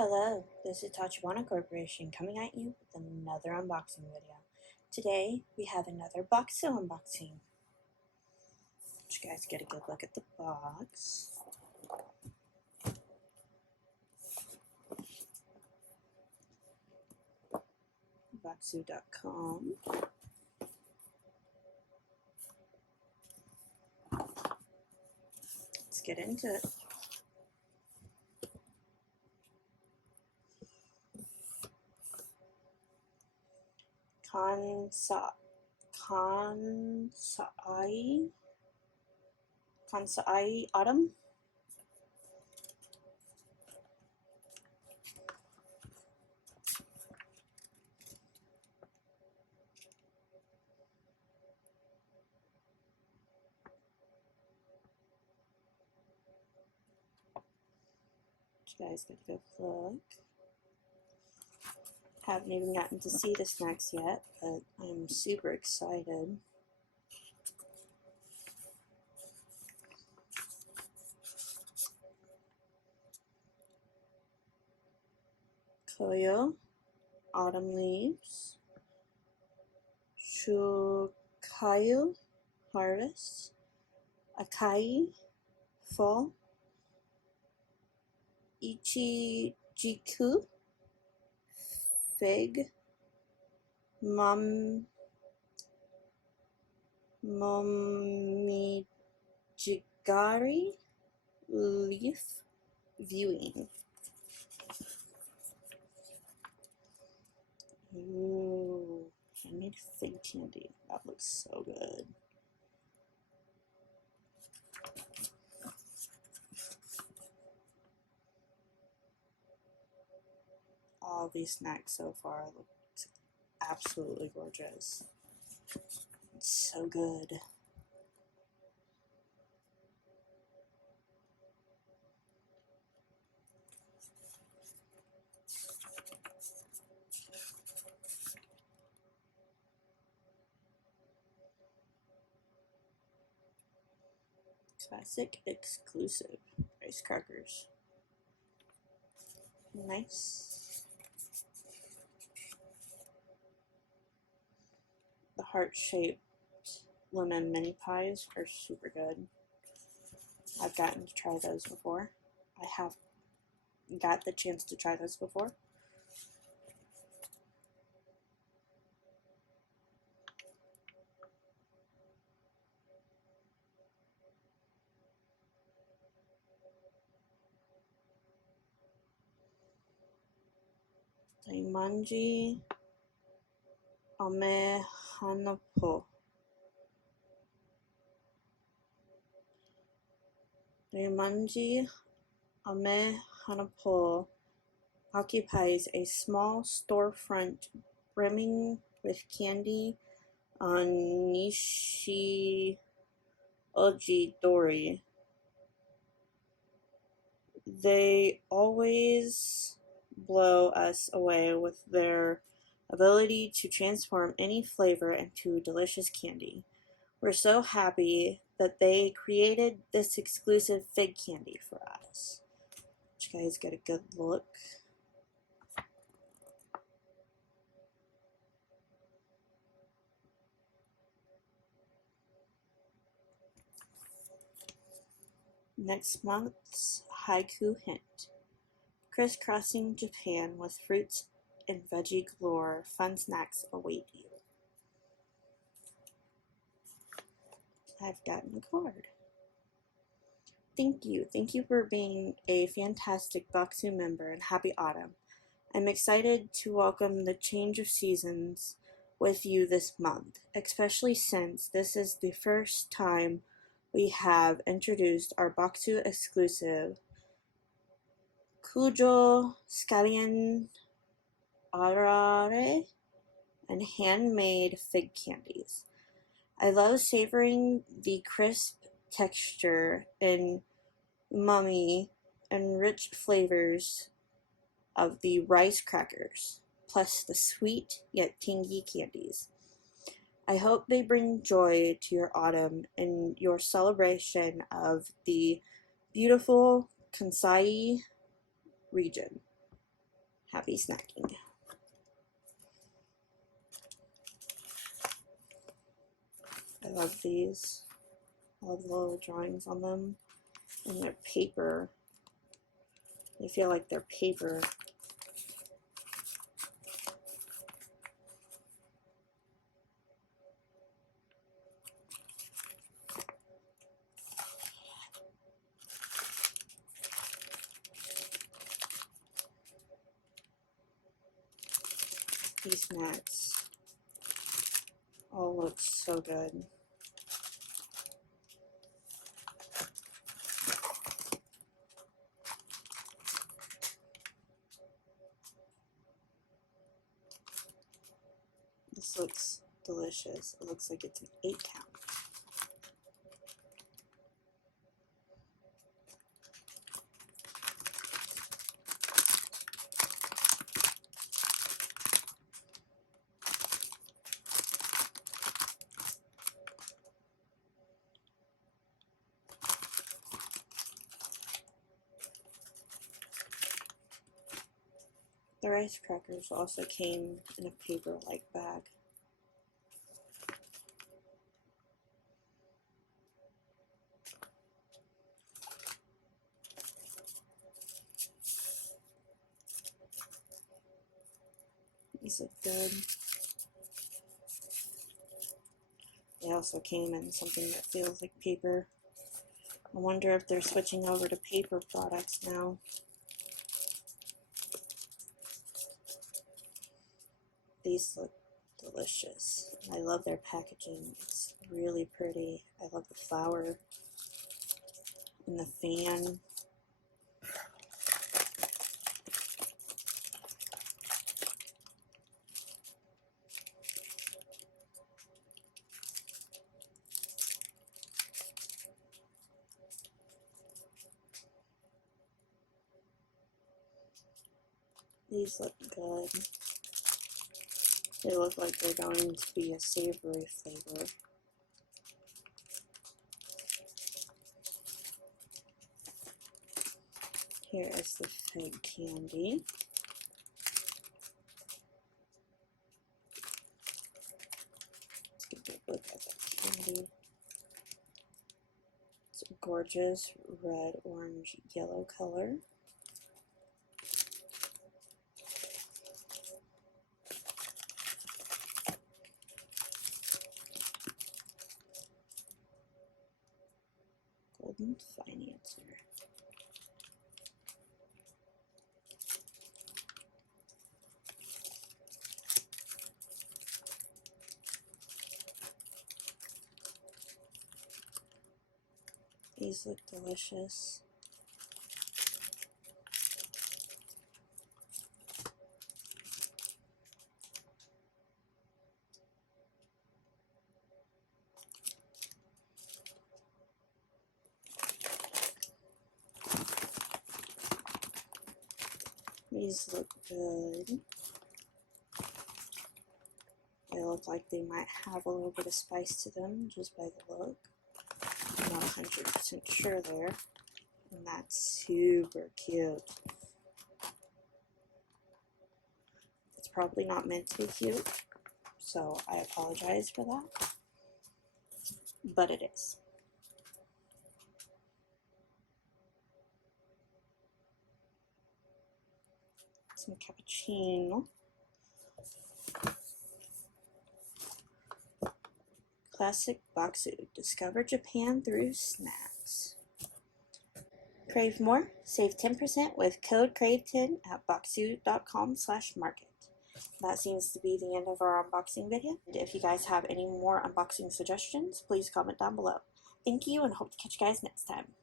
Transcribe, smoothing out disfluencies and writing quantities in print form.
Hello, this is Tachibana Corporation coming at you with another unboxing video. Today we have another Bokksu unboxing. Let you guys get a good look at the box. Bokksu.com. Let's get into it. Kansai Autumn. You guys get a good look. Haven't even gotten to see the snacks yet, but I'm super excited. Kouyou, autumn leaves. Kouyou, harvest. Acai, fall. Ichijiku, fig. Momijigari, leaf. Viewing. Ooh, I made fig candy. That looks so good. All these snacks so far look absolutely gorgeous. It's so good. Classic exclusive rice crackers. Nice. The heart-shaped lemon mini pies are super good. I've gotten to try those before. I have got the chance to try those before. Daimanji Ame Hanapo. Daimanji Ame Hanapo occupies a small storefront brimming with candy on Nishi Dori. They always blow us away with their ability to transform any flavor into delicious candy. We're so happy that they created this exclusive fig candy for us. You guys get a good look. Next month's haiku hint. Crisscrossing Japan with fruits and veggie galore, fun snacks await you. I've gotten a card. Thank you. Thank you for being a fantastic Bokksu member and happy autumn. I'm excited to welcome the change of seasons with you this month, especially since this is the first time we have introduced our Bokksu exclusive Kujo Scallion Arare and handmade fig candies. I love savoring the crisp texture and umami and rich flavors of the rice crackers, plus the sweet yet tangy candies. I hope they bring joy to your autumn and your celebration of the beautiful Kansai region. Happy snacking. I love these. I love the little drawings on them. And they're paper. They feel like they're paper. These mats all look so good. This looks delicious. It looks like it's an 8-count. The rice crackers also came in a paper-like bag. These look good. They also came in something that feels like paper. I wonder if they're switching over to paper products now. These look delicious. I love their packaging. It's really pretty. I love the flower and the fan. These look good. They look like they're going to be a savory flavor. Here is the fig candy. Let's get a look at the candy. It's a gorgeous red, orange, yellow color. Golden Financer. These look delicious. These look good. They look like they might have a little bit of spice to them just by the look. I'm not 100% sure there. And that's super cute. It's probably not meant to be cute, so I apologize for that. But it is. Some cappuccino. Classic Bokksu. Discover Japan through snacks. Crave more? Save 10% with code curated at bokksu.com/market. That seems to be the end of our unboxing video. If you guys have any more unboxing suggestions, please comment down below. Thank you and hope to catch you guys next time.